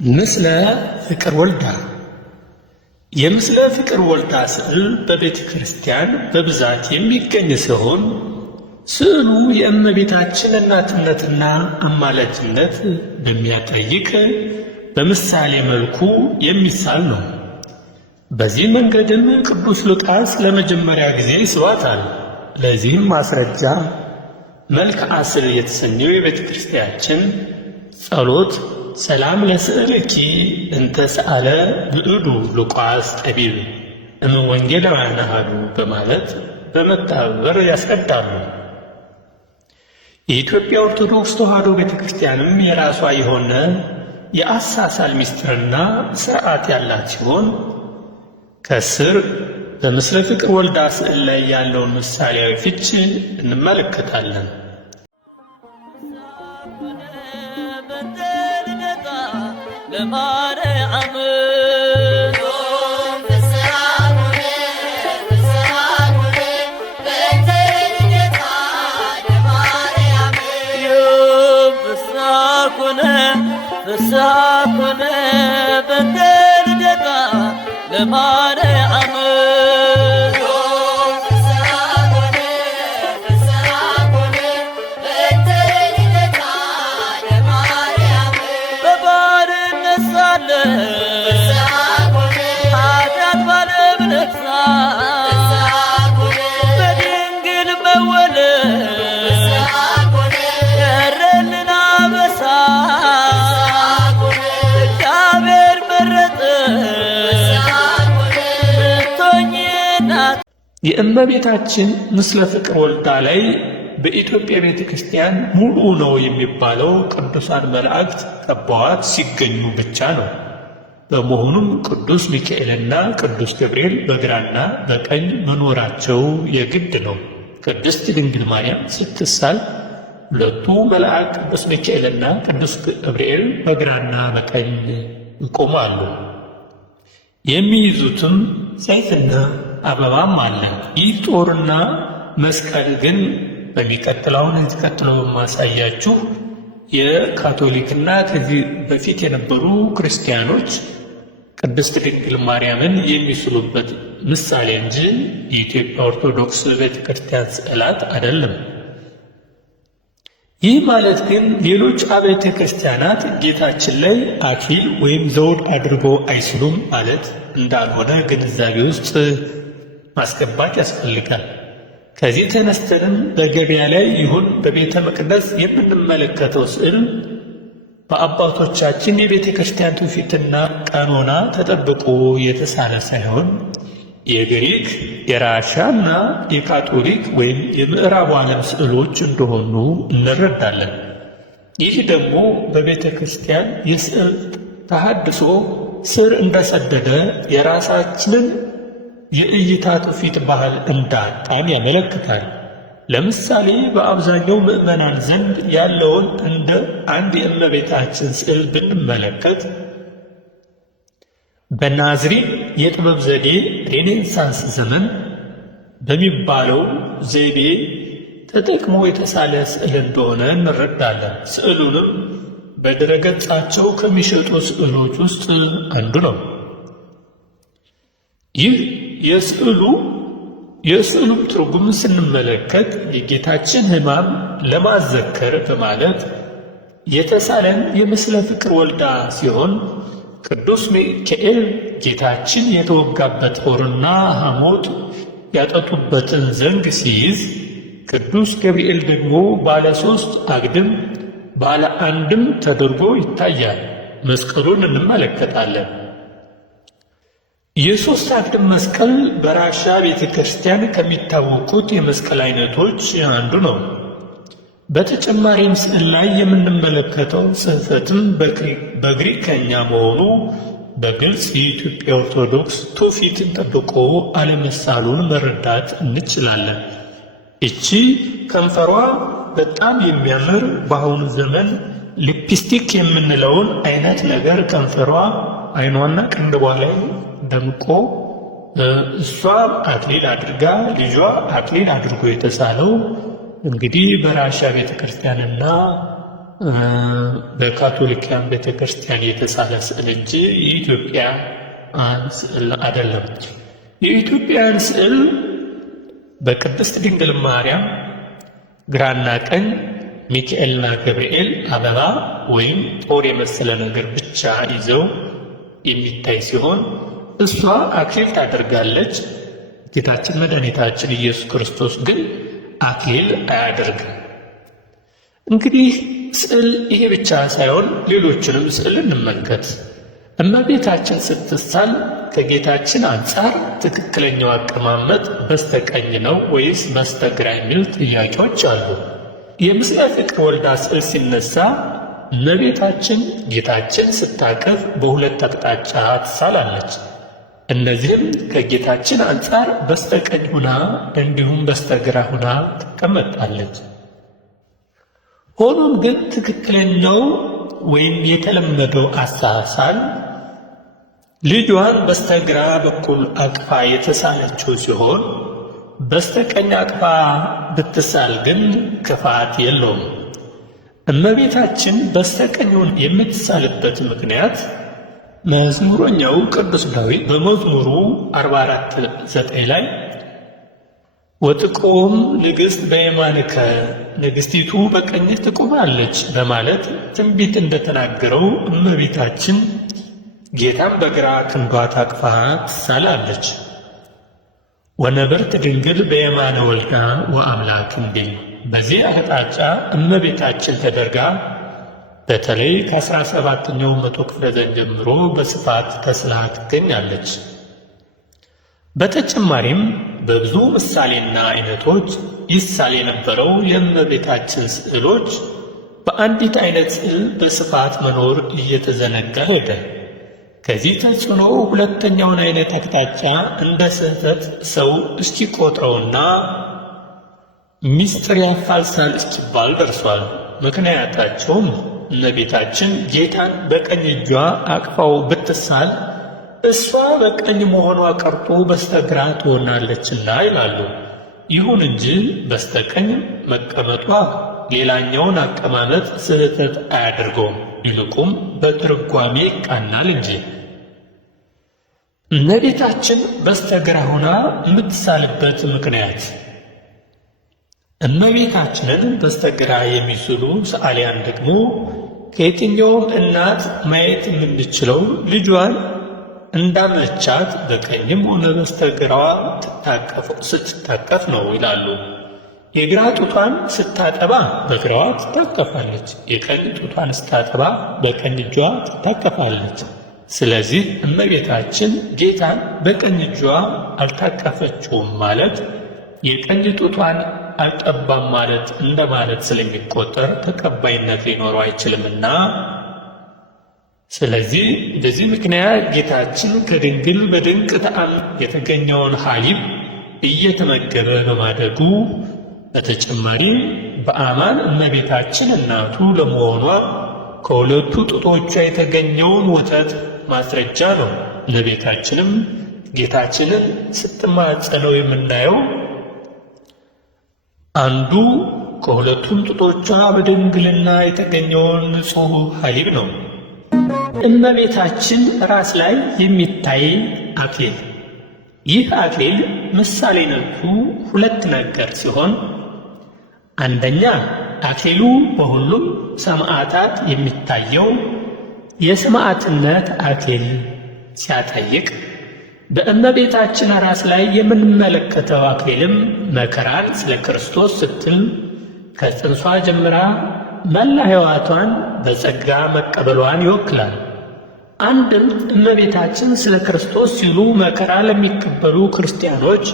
ምስለ ፍቅር ወልዳ የምስለ ፍቅር ወልዳ ስዕል በቤተ ክርስቲያን በብዛት የሚገኝ ሲሆን ስዕሉ የእመቤታችን እናትነትና አማላጅነት በሚያጠይቅ በምሳሌ መልኩ የሚሳል ነው። በዚህ መንገድም ቅዱስ ሉቃስ ለመጀመሪያ ጊዜ ስሏታል። ለዚህም ማስረጃ መልክዓ ስዕል የተሰኘው የቤተ ክርስቲያናችን ጸሎት ሰላም ለስዕልኪ እንተ ሰአለ ብዕዱ ሉቃስ ጠቢብ እምወንጌላውያን አሐዱ በማለት በመተባበር ያስረዳሉ። የኢትዮጵያ ኦርቶዶክስ ተዋሕዶ ቤተ ክርስቲያንም የራሷ የሆነ የአሳሳል ምስጢርና ሥርዓት ያላት ሲሆን ከስር በምስለ ፍቅር ወልዳ ስዕል ላይ ያለውን ምሳሌያዊ ፍች እንመለከታለን። ለማርያም ፍስሐ በእንተ ልደታ ለማርያም በባርነት ሳለን ኃጢአት ባለመብዛት በድንግል መወለድ ቀረልን አበሳ የእመቤታችን ምስለ ፍቅር ወልዳ ላይ በኢትዮጵያ ቤተ ክርስቲያን ሙሉ ነው የሚባለው ቅዱሳን መላእክት ቀባዋት ሲገኙ ብቻ ነው። በመሆኑም ቅዱስ ሚካኤልና ቅዱስ ገብርኤል በግራና በቀኝ መኖራቸው የግድ ነው። ቅድስት ድንግል ማርያም ስትሳል ሁለቱ መልአክ ቅዱስ ሚካኤልና ቅዱስ ገብርኤል በግራና በቀኝ ይቆማሉ። የሚይዙትም ሰይፍና አበባም አለ። ይህ ጦርና መስቀል ግን በሚቀጥለውን የተከትለው በማሳያችሁ የካቶሊክና ከዚህ በፊት የነበሩ ክርስቲያኖች ቅድስት ድንግል ማርያምን የሚስሉበት ምሳሌ እንጂ የኢትዮጵያ ኦርቶዶክስ ቤተ ክርስቲያን ስዕላት አይደለም። ይህ ማለት ግን ሌሎች አብያተ ክርስቲያናት ጌታችን ላይ አክሊል ወይም ዘውድ አድርገው አይስሉም ማለት እንዳልሆነ ግንዛቤ ውስጥ ማስገባት ያስፈልጋል። ከዚህ ተነስተንም በገበያ ላይ ይሁን በቤተ መቅደስ የምንመለከተው ስዕል በአባቶቻችን የቤተ ክርስቲያን ትውፊትና ቀኖና ተጠብቆ የተሳለ ሳይሆን የግሪክ የራሻና የካቶሊክ ወይም የምዕራቡ ዓለም ስዕሎች እንደሆኑ እንረዳለን። ይህ ደግሞ በቤተ ክርስቲያን የስዕል ተሐድሶ ስር እንደሰደደ የራሳችንን የእይታ ትውፊት ባህል እንዳጣን ያመለክታል። ለምሳሌ በአብዛኛው ምዕመናን ዘንድ ያለውን እንደ አንድ የእመቤታችን ስዕል ብንመለከት በናዝሬት የጥበብ ዘዴ ሬኔሳንስ ዘመን በሚባለው ዘይቤ ተጠቅሞ የተሳለ ስዕል እንደሆነ እንረዳለን። ስዕሉንም በድረገጻቸው ከሚሸጡ ስዕሎች ውስጥ አንዱ ነው። ይህ የስዕሉም ትርጉም ስንመለከት የጌታችን ሕማም ለማዘከር በማለት የተሳለን የምስለ ፍቅር ወልዳ ሲሆን ቅዱስ ሚካኤል ጌታችን የተወጋበት ጦርና ሐሞት ያጠጡበትን ዘንግ ሲይዝ፣ ቅዱስ ገብርኤል ደግሞ ባለ 3 አግድም ባለ አንድም ተደርጎ ይታያል። መስቀሉን እንመለከታለን። የ3 አግድም መስቀል በራሻ ቤተ ክርስቲያን ከሚታወቁት የመስቀል አይነቶች አንዱ ነው። በተጨማሪም ስዕል ላይ የምንመለከተው ጽሕፈትም በግሪከኛ መሆኑ በግልጽ የኢትዮጵያ ኦርቶዶክስ ትውፊትን ጠብቆ አለመሳሉን መረዳት እንችላለን። እቺ ከንፈሯ በጣም የሚያምር በአሁኑ ዘመን ሊፕስቲክ የምንለውን አይነት ነገር ከንፈሯ አይኗና ቅንድቧ ላይ ደምቆ እሷ አክሊል አድርጋ ልጇ አክሊል አድርጎ የተሳለው እንግዲህ በራሻ ቤተ ክርስቲያንና በካቶሊካን ቤተክርስቲያን የተሳለ ስዕል እንጂ የኢትዮጵያ ስዕል አይደለም። የኢትዮጵያን ስዕል በቅድስት ድንግል ማርያም ግራና ቀኝ ሚካኤልና ገብርኤል አበባ ወይም ጦር የመሰለ ነገር ብቻ ይዘው የሚታይ ሲሆን እሷ አክሊል ታደርጋለች። ጌታችን መድኃኒታችን ኢየሱስ ክርስቶስ ግን አክሊል አያደርግም። እንግዲህ ስዕል ይሄ ብቻ ሳይሆን ሌሎችንም ስዕል እንመልከት። እመቤታችን ስትሳል ከጌታችን አንጻር ትክክለኛው አቀማመጥ በስተቀኝ ነው ወይስ በስተግራ የሚል ጥያቄዎች አሉ። የምስለ ፍቅር ወልዳ ስዕል ሲነሳ እመቤታችን ጌታችን ስታቀፍ በሁለት አቅጣጫ ትሳላለች። እነዚህም ከጌታችን አንጻር በስተቀኝ ሁና እንዲሁም በስተግራ ሁና ትቀመጣለች። ሆኖም ግን ትክክለኛው ወይም የተለመደው አሳሳል ልጇን በስተግራ በኩል አቅፋ የተሳለችው ሲሆን በስተቀኝ አቅፋ ብትሳል ግን ክፋት የለውም። እመቤታችን በስተቀኙን የምትሳልበት ምክንያት መዝሙረኛው ቅዱስ ዳዊት በመዝሙሩ 44:9 ላይ ወጥቆም ንግሥት በየማንከ ንግሥቲቱ በቀኝህ ትቆማለች በማለት ትንቢት እንደተናገረው እመቤታችን ጌታን በግራ ክንዷ ታቅፋ ትሳላለች። ወነበርት ድንግል በየማነ ወልዳ ወአምላክ እንዲል በዚህ አቅጣጫ እመቤታችን ተደርጋ በተለይ ከ17ኛው መቶ ክፍለ ዘመን ጀምሮ በስፋት ተስላ ትገኛለች። በተጨማሪም በብዙ ምሳሌና አይነቶች ይሳል የነበረው የእመቤታችን ስዕሎች በአንዲት አይነት ስዕል በስፋት መኖር እየተዘነጋ ሄደ። ከዚህ ተጽዕኖ ሁለተኛውን አይነት አቅጣጫ እንደ ስህተት ሰው እስኪቆጥረውና ምስጢር ያፋልሳል እስኪባል ደርሷል። ምክንያታቸውም እመቤታችን ጌታን በቀኝ እጇ አቅፋው ብትሳል እሷ በቀኝ መሆኗ ቀርቶ በስተግራ ትሆናለችና ይላሉ። ይሁን እንጂ በስተቀኝ መቀመጧ ሌላኛውን አቀማመጥ ስህተት አያደርገውም፣ ይልቁም በትርጓሜ ይቃናል እንጂ። እመቤታችን በስተግራ ሆና የምትሳልበት ምክንያት እመቤታችንን በስተግራ የሚስሉ ሰዓሊያን ደግሞ ከየትኛውም እናት ማየት የምንችለው ልጇን እንዳመቻት በቀኝም ሆነ በስተግራዋ ስትታቀፍ ነው ይላሉ። የግራ ጡቷን ስታጠባ በግራዋ ትታቀፋለች፣ የቀኝ ጡቷን ስታጠባ በቀኝ እጇ ትታቀፋለች። ስለዚህ እመቤታችን ጌታን በቀኝ እጇ አልታቀፈችውም ማለት የቀኝ ጡቷን አልጠባም ማለት እንደማለት ስለሚቆጠር ተቀባይነት ሊኖረው አይችልምና፣ ስለዚህ በዚህ ምክንያት ጌታችን ከድንግል በድንቅ ተአምር የተገኘውን ሐሊብ እየተመገበ በማደጉ በተጨማሪም በአማን እመቤታችን እናቱ ለመሆኗ ከሁለቱ ጡቶቿ የተገኘውን ወተት ማስረጃ ነው። እመቤታችንም ጌታችንን ስትማጸነው የምናየው አንዱ ከሁለቱም ጡቶቿ በድንግልና የተገኘውን ንጹሕ ሐሊብ ነው። እመቤታችን ራስ ላይ የሚታይ አክሊል። ይህ አክሊል ምሳሌነቱ ሁለት ነገር ሲሆን፣ አንደኛ አክሊሉ በሁሉም ሰማዕታት የሚታየው የሰማዕትነት አክሊል ሲያጠይቅ፣ በእመቤታችን ራስ ላይ የምንመለከተው አክሊልም መከራን ስለ ክርስቶስ ስትል ከጽንሷ ጀምራ መላ ሕይወቷን በጸጋ መቀበሏን ይወክላል። አንድም እመቤታችን ስለ ክርስቶስ ሲሉ መከራ ለሚቀበሉ ክርስቲያኖች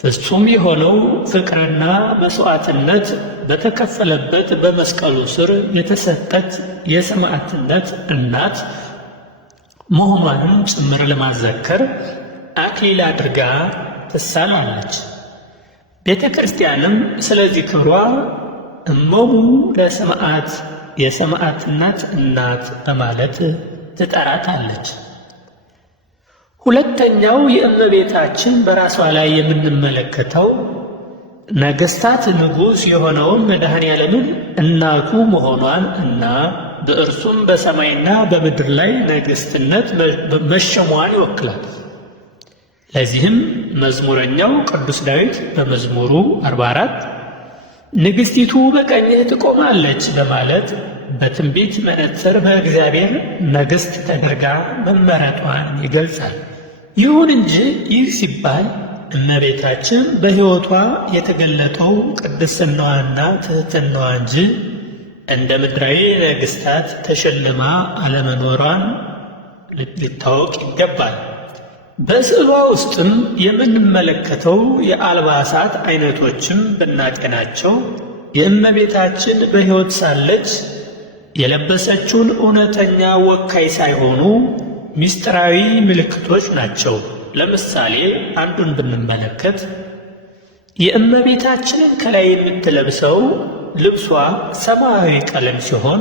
ፍጹም የሆነው ፍቅርና መሥዋዕትነት በተከፈለበት በመስቀሉ ስር የተሰጠች የሰማዕትነት እናት መሆኗንም ጭምር ለማዘከር አክሊል አድርጋ ትሳላለች። ቤተ ክርስቲያንም ስለዚህ ክብሯ እመሙ ለሰማዕት የሰማዕትነት እናት በማለት ትጠራታለች። ሁለተኛው የእመቤታችን በራሷ ላይ የምንመለከተው ነገሥታት ንጉሥ የሆነውን መድኃኔ ዓለምን እናቱ መሆኗን እና በእርሱም በሰማይና በምድር ላይ ነገሥትነት መሸሟን ይወክላል። ለዚህም መዝሙረኛው ቅዱስ ዳዊት በመዝሙሩ 44 ንግሥቲቱ በቀኝህ ትቆማለች በማለት በትንቢት መነጽር በእግዚአብሔር ነገሥት ተደርጋ መመረጧን ይገልጻል። ይሁን እንጂ ይህ ሲባል እመቤታችን በሕይወቷ የተገለጠው ቅድስናዋና ትሕትናዋ እንጂ እንደ ምድራዊ ነገሥታት ተሸልማ አለመኖሯን ሊታወቅ ይገባል። በስዕሏ ውስጥም የምንመለከተው የአልባሳት አይነቶችም ብናጤናቸው የእመቤታችን በሕይወት ሳለች የለበሰችውን እውነተኛ ወካይ ሳይሆኑ ምስጢራዊ ምልክቶች ናቸው። ለምሳሌ አንዱን ብንመለከት የእመቤታችንን ከላይ የምትለብሰው ልብሷ ሰማያዊ ቀለም ሲሆን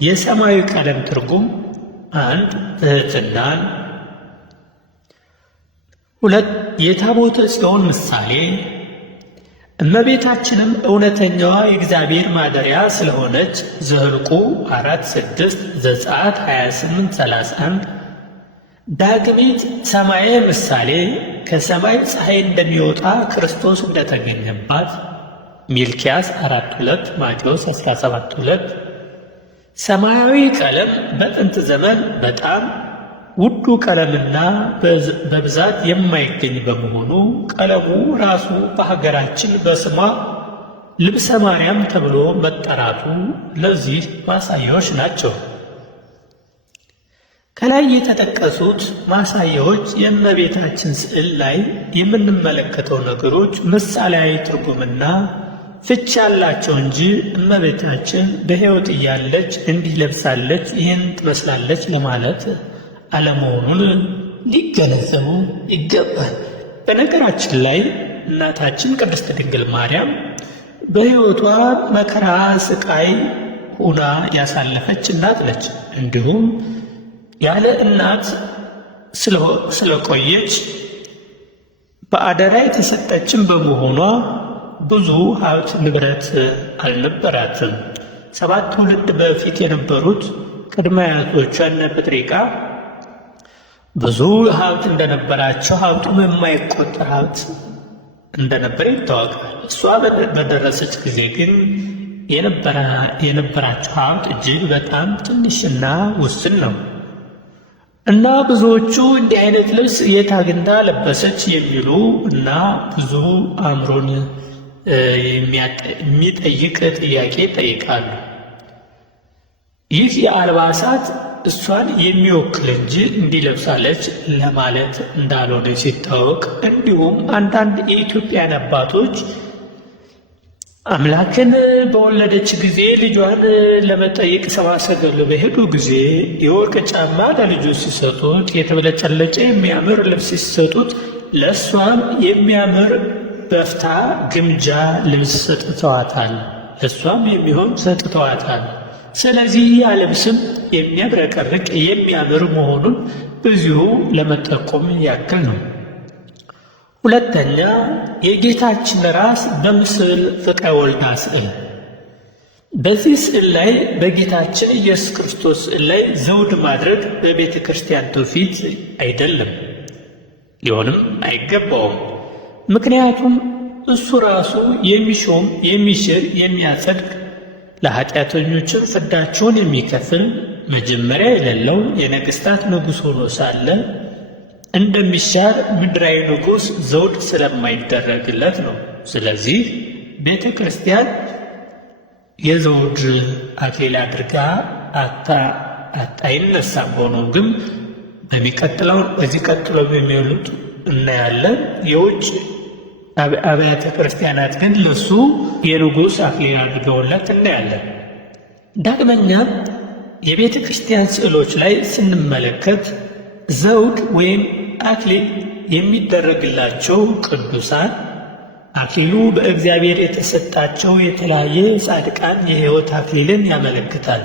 የሰማያዊ ቀለም ትርጉም አንድ ትሕትናን፣ ሁለት የታቦተ ጽዮን ምሳሌ፣ እመቤታችንም እውነተኛዋ የእግዚአብሔር ማደሪያ ስለሆነች ዘኍልቍ 4:6 ዘጸአት 28:31 ዳግሚት ሰማየ ምሳሌ ከሰማይ ፀሐይ እንደሚወጣ ክርስቶስ እንደተገኘባት ሚልክያስ 4:2 ማቴዎስ 17:2 ሰማያዊ ቀለም በጥንት ዘመን በጣም ውዱ ቀለምና በብዛት የማይገኝ በመሆኑ ቀለሙ ራሱ በሀገራችን በስሟ ልብሰ ማርያም ተብሎ መጠራቱ ለዚህ ማሳያዎች ናቸው። ከላይ የተጠቀሱት ማሳያዎች የእመቤታችን ስዕል ላይ የምንመለከተው ነገሮች ምሳሌያዊ ትርጉምና ፍቺ ያላቸው እንጂ እመቤታችን በሕይወት እያለች እንዲህ ለብሳለች፣ ይህን ትመስላለች ለማለት አለመሆኑን ሊገነዘቡ ይገባል። በነገራችን ላይ እናታችን ቅድስት ድንግል ማርያም በሕይወቷ መከራ ስቃይ ሆና ያሳለፈች እናት ነች። እንዲሁም ያለ እናት ስለቆየች በአደራ የተሰጠችን በመሆኗ ብዙ ሀብት ንብረት አልነበራትም። 7 ትውልድ በፊት የነበሩት ቅድመ አያቶቿ እነ ጴጥርቃ ብዙ ሀብት እንደነበራቸው ሀብቱም የማይቆጠር ሀብት እንደነበረ ይታወቃል። እሷ በደረሰች ጊዜ ግን የነበራቸው ሀብት እጅግ በጣም ትንሽና ውስን ነው እና ብዙዎቹ እንዲህ አይነት ልብስ የት አግኝታ ለበሰች የሚሉ እና ብዙ አእምሮን የሚጠይቅ ጥያቄ ይጠይቃሉ። ይህ የአልባሳት እሷን የሚወክል እንጂ እንዲለብሳለች ለማለት እንዳልሆነ ሲታወቅ፣ እንዲሁም አንዳንድ የኢትዮጵያን አባቶች አምላክን በወለደች ጊዜ ልጇን ለመጠየቅ ሰብአ ሰገል በሄዱ ጊዜ የወርቅ ጫማ ለልጁ ሲሰጡት፣ የተበለጨለጨ የሚያምር ልብስ ሲሰጡት፣ ለእሷም የሚያምር በፍታ ግምጃ ልብስ ሰጥተዋታል። ለእሷም የሚሆን ሰጥተዋታል። ስለዚህ ያ ልብስም የሚያብረቀርቅ የሚያምር መሆኑን በዚሁ ለመጠቆም ያክል ነው። ሁለተኛ፣ የጌታችን ራስ በምስል ፍቅረ ወልዳ ስዕል። በዚህ ስዕል ላይ በጌታችን ኢየሱስ ክርስቶስ ስዕል ላይ ዘውድ ማድረግ በቤተ ክርስቲያን ትውፊት አይደለም፣ ሊሆንም አይገባውም። ምክንያቱም እሱ ራሱ የሚሾም የሚሽር የሚያጸድቅ ለኃጢአተኞችም ፍዳቸውን የሚከፍል መጀመሪያ የሌለው የነገሥታት ንጉሥ ሆኖ ሳለ እንደሚሻር ምድራዊ ንጉሥ ዘውድ ስለማይደረግለት ነው። ስለዚህ ቤተ ክርስቲያን የዘውድ አክሊል አድርጋ አይነሳም። ሆኖም ግን በዚህ ቀጥሎ የሚሉት እናያለን። የውጭ አብያተ ክርስቲያናት ግን ለሱ የንጉሥ አክሊል አድርገውለት እናያለን። ዳግመኛም የቤተ ክርስቲያን ስዕሎች ላይ ስንመለከት ዘውድ ወይም አክሊል የሚደረግላቸው ቅዱሳን አክሊሉ በእግዚአብሔር የተሰጣቸው የተለያየ ጻድቃን የሕይወት አክሊልን ያመለክታል።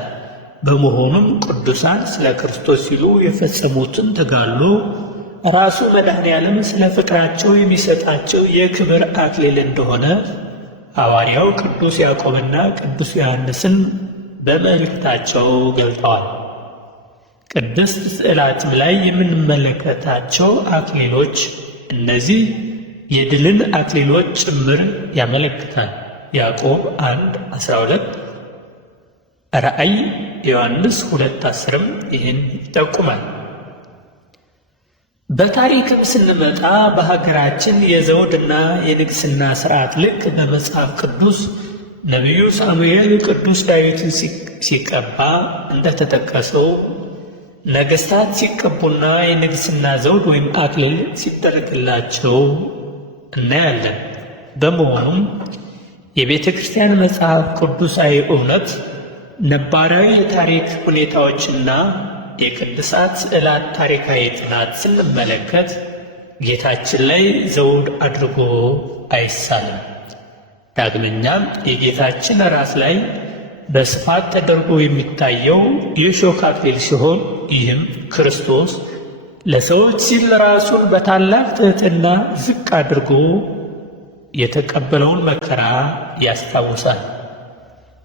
በመሆኑም ቅዱሳን ስለ ክርስቶስ ሲሉ የፈጸሙትን ተጋድሎ ራሱ መድኃኔ ዓለም ስለ ፍቅራቸው የሚሰጣቸው የክብር አክሊል እንደሆነ ሐዋርያው ቅዱስ ያዕቆብና ቅዱስ ዮሐንስን በመልእክታቸው ገልጠዋል። ቅድስት ስዕላትም ላይ የምንመለከታቸው አክሊሎች እነዚህ የድልን አክሊሎች ጭምር ያመለክታል። ያዕቆብ 1:12 ራእይ ዮሐንስ 2:10ም ይህን ይጠቁማል። በታሪክም ስንመጣ በሀገራችን የዘውድና የንግሥና ሥርዓት ልክ በመጽሐፍ ቅዱስ ነቢዩ ሳሙኤል ቅዱስ ዳዊትን ሲቀባ እንደተጠቀሰው ነገሥታት ሲቀቡና የንግሥና ዘውድ ወይም አክሊል ሲደረግላቸው እናያለን። በመሆኑም የቤተ ክርስቲያን መጽሐፍ ቅዱሳዊ እውነት፣ ነባራዊ የታሪክ ሁኔታዎችና የቅዱሳት ስዕላት ታሪካዊ ጥናት ስንመለከት ጌታችን ላይ ዘውድ አድርጎ አይሳልም። ዳግመኛም የጌታችን ራስ ላይ በስፋት ተደርጎ የሚታየው የሾህ አክሊል ሲሆን ይህም ክርስቶስ ለሰዎች ሲል ራሱን በታላቅ ትሕትና ዝቅ አድርጎ የተቀበለውን መከራ ያስታውሳል።